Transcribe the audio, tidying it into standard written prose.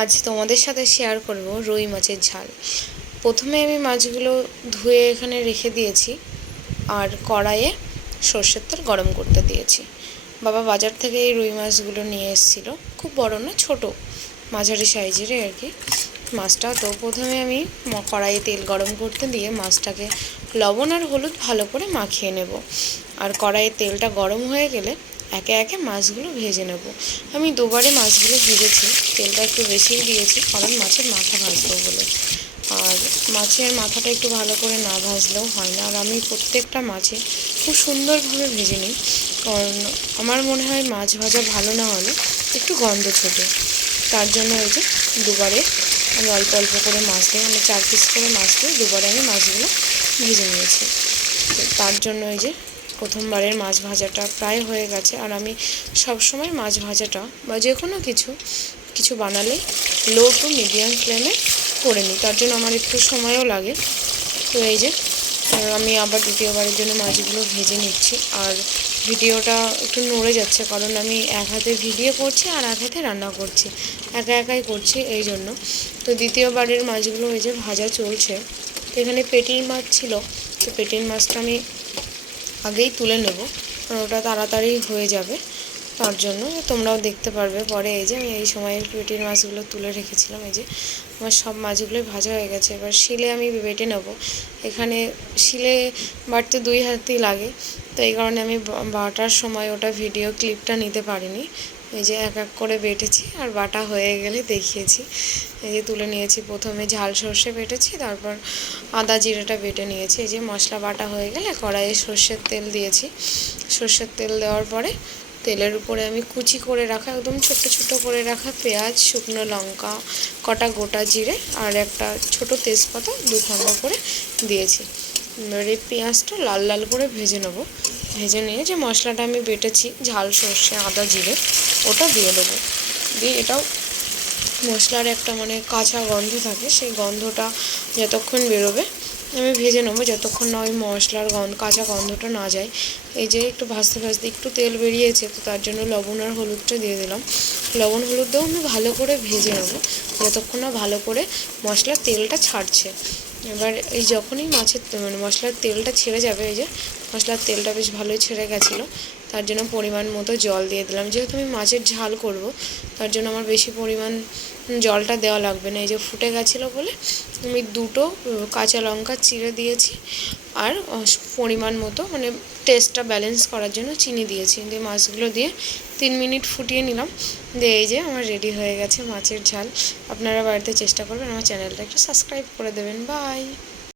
আজ তোমাদের সাথে শেয়ার করব রুই মাছের ঝাল। প্রথমে আমি মাছগুলো ধুয়ে এখানে রেখে দিয়েছি আর কড়াইয়ে সর্ষের তেল গরম করতে দিয়েছি। বাবা বাজার থেকে এই রুই মাছগুলো নিয়ে এসেছিলো, খুব বড় না, ছোট মাঝারি সাইজেরই আর কি মাছটা। তো প্রথমে আমি কড়াইয়ে তেল গরম করতে দিয়ে মাছটাকে লবণ আর হলুদ ভালো করে মাখিয়ে নেব। আর কড়াইয়ে তেলটা গরম হয়ে গেলে একে একে মাছগুলো ভেজে নেব। আমি দুবারে মাছগুলো ভেজেছি, তেলটা একটু বেশিই দিয়েছি কারণ মাছের মাথা ভাজবো বলে। আর মাছের মাথাটা একটু ভালো করে না ভাজলেও হয় না, আর আমি প্রত্যেকটা মাছে খুব সুন্দরভাবে ভেজে নিই, কারণ আমার মনে হয় মাছ ভাজা ভালো না হলে একটু গন্ধ ছোটে। তার জন্য ওই যে দুবারে আমি অল্প অল্প করে মাছ দিয়ে, মানে 4 পিস করে মাছ দিয়ে দুবারে আমি মাছগুলো ভেজে নিয়েছি। তার জন্য এই যে প্রথমবারের মাছ ভাজাটা প্রায় হয়ে গেছে। আর আমি সবসময় মাছ ভাজাটা বা যে কোনো কিছু বানালে লো টু মিডিয়াম ফ্লেমে করে নিই, তার জন্য আমার একটু সময়ও লাগে। তো এই যে আমি আবার দ্বিতীয়বারের জন্য মাছগুলো ভেজে নিচ্ছি। আর ভিডিওটা একটু নড়ে যাচ্ছে কারণ আমি এক হাতে ভিডিও করছি আর এক হাতে রান্না করছি, একাই করছি এই জন্য। তো দ্বিতীয়বারের মাছগুলো এই যে ভাজা চলছে। তো এখানে পেটির মাছ ছিল, তো পেটির মাছটা আমি আগেই তুলে নেব কারণ ওটা তাড়াতাড়ি হয়ে যাবে। তার জন্য তোমরাও দেখতে পারবে পরে। এই যে আমি এই সময় পেটির মাছগুলো তুলে রেখেছিলাম। এই যে আমার সব মাছগুলোই ভাজা হয়ে গেছে। এবার শিলে আমি বেটে নেব। এখানে শিলে বাটতে 2 হাতই লাগে, তো এই কারণে আমি বাটার সময় ওটা ভিডিও ক্লিপটা নিতে পারিনি। এই যে এক এক করে বেটেছি আর বাটা হয়ে গেলে দেখিয়েছি। এই যে তুলে নিয়েছি, প্রথমে ঝাল সর্ষে বেটেছি, তারপর আদা জিরেটা বেটে নিয়েছি। এই যে মশলা বাটা হয়ে গেলে কড়াইয়ে সর্ষের তেল দিয়েছি। সর্ষের তেল দেওয়ার পরে তেলের উপরে আমি কুচি করে রাখা, একদম ছোট্ট ছোট্ট করে রাখা পেঁয়াজ, শুকনো লঙ্কা, কটা গোটা জিরে আর একটা ছোট তেজপাতা 2 খণ্ড করে দিয়েছি। এবার এই পেঁয়াজটা লাল লাল করে ভেজে নেব। ভেজে নিয়ে যে মশলাটা আমি বেটেছি ঝাল সর্ষে আদা জিরে, ওটা দিয়ে দেবো। দিয়ে এটাও মশলার একটা মানে কাঁচা গন্ধ থাকে, সেই গন্ধটা যতক্ষণ বেরোবে আমি ভেজে নেবো, যতক্ষণ না ওই মশলার কাঁচা গন্ধটা না যায়। এই যে একটু ভাজতে ভাজতে একটু তেল বেরিয়েছে, তো তার জন্য লবণ আর হলুদটা দিয়ে দিলাম। লবণ হলুদ দিয়েও আমি ভালো করে ভেজে নেবো যতক্ষণ না ভালো করে মশলার তেলটা ছাড়ছে। এবার এই যখনই মাছের মানে মশলার তেলটা ছেড়ে যাবে, এই যে মশলার তেলটা বেশ ভালোই ছেড়ে গেছিলো, তার জন্য পরিমাণ মতো জল দিয়ে দিলাম। যেহেতু আমি মাছের ঝাল করব, তার জন্য আমার বেশি পরিমাণ জলটা দেওয়া লাগবে না। এই যে ফুটে গেছিলো বলে আমি 2টো কাঁচা লঙ্কা চিড়ে দিয়েছি আর পরিমাণ মতো মানে টেস্টটা ব্যালেন্স করার জন্য চিনি দিয়েছি। দিয়ে মাছগুলো দিয়ে 3 মিনিট ফুটিয়ে নিলাম। দিয়ে এই যে আমার রেডি হয়ে গেছে মাছের ঝাল। আপনারা বাড়িতে চেষ্টা করবেন, আমার চ্যানেলটা একটু সাবস্ক্রাইব করে দেবেন। বাই।